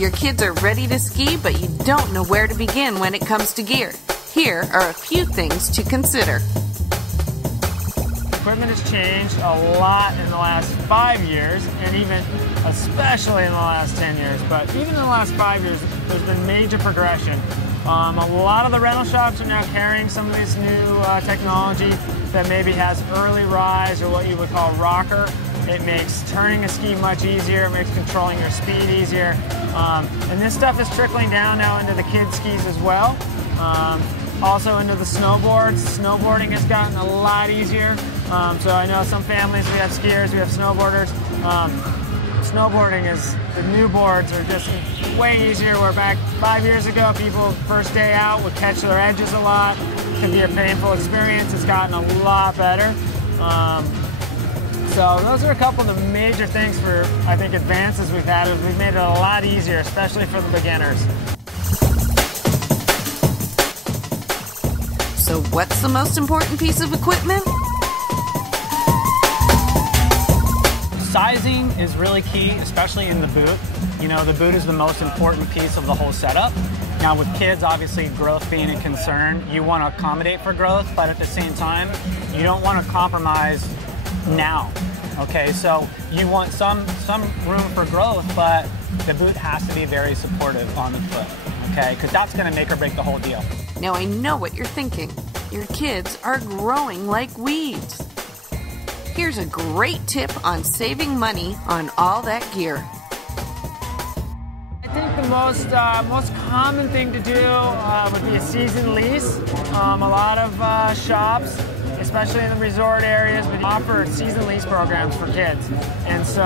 Your kids are ready to ski, but you don't know where to begin when it comes to gear. Here are a few things to consider. Equipment has changed a lot in the last 5 years, and even especially in the last 10 years. But even in the last 5 years, there's been major progression. A lot of the rental shops are now carrying some of this new technology that maybe has early rise, or what you would call rocker. It makes turning a ski much easier. It makes controlling your speed easier. And this stuff is trickling down now into the kids' skis as well. Also into the snowboards. Snowboarding has gotten a lot easier. So I know some families, we have skiers, we have snowboarders. Snowboarding is, the new boards are just way easier. Where back 5 years ago, people first day out would catch their edges a lot. It could be a painful experience. It's gotten a lot better. So those are a couple of the major things for, I think, advances we've had. We've made it a lot easier, especially for the beginners. So what's the most important piece of equipment? Sizing is really key, especially in the boot. You know, the boot is the most important piece of the whole setup. Now with kids, obviously growth being a concern, you want to accommodate for growth, but at the same time, you don't want to compromise now. Okay, so you want some room for growth, but the boot has to be very supportive on the foot, okay? Because that's going to make or break the whole deal. Now I know what you're thinking. Your kids are growing like weeds. Here's a great tip on saving money on all that gear. I think the most common thing to do would be a season lease. A lot of shops, especially in the resort areas, would offer season lease programs for kids. And so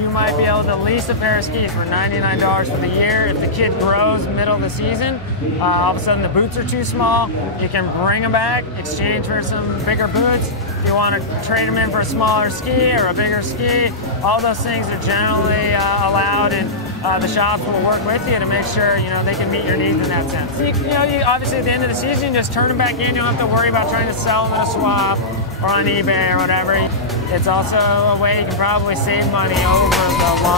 you might be able to lease a pair of skis for $99 for the year. If the kid grows middle of the season, all of a sudden the boots are too small, you can bring them back, exchange for some bigger boots. If you want to trade them in for a smaller ski or a bigger ski, all those things are generally allowed, and the shops will work with you to make sure, you know, they can meet your needs in that sense. You obviously at the end of the season, you just turn them back in. You don't have to worry about trying to sell them at a swap or on eBay or whatever. It's also a way you can probably save money over the long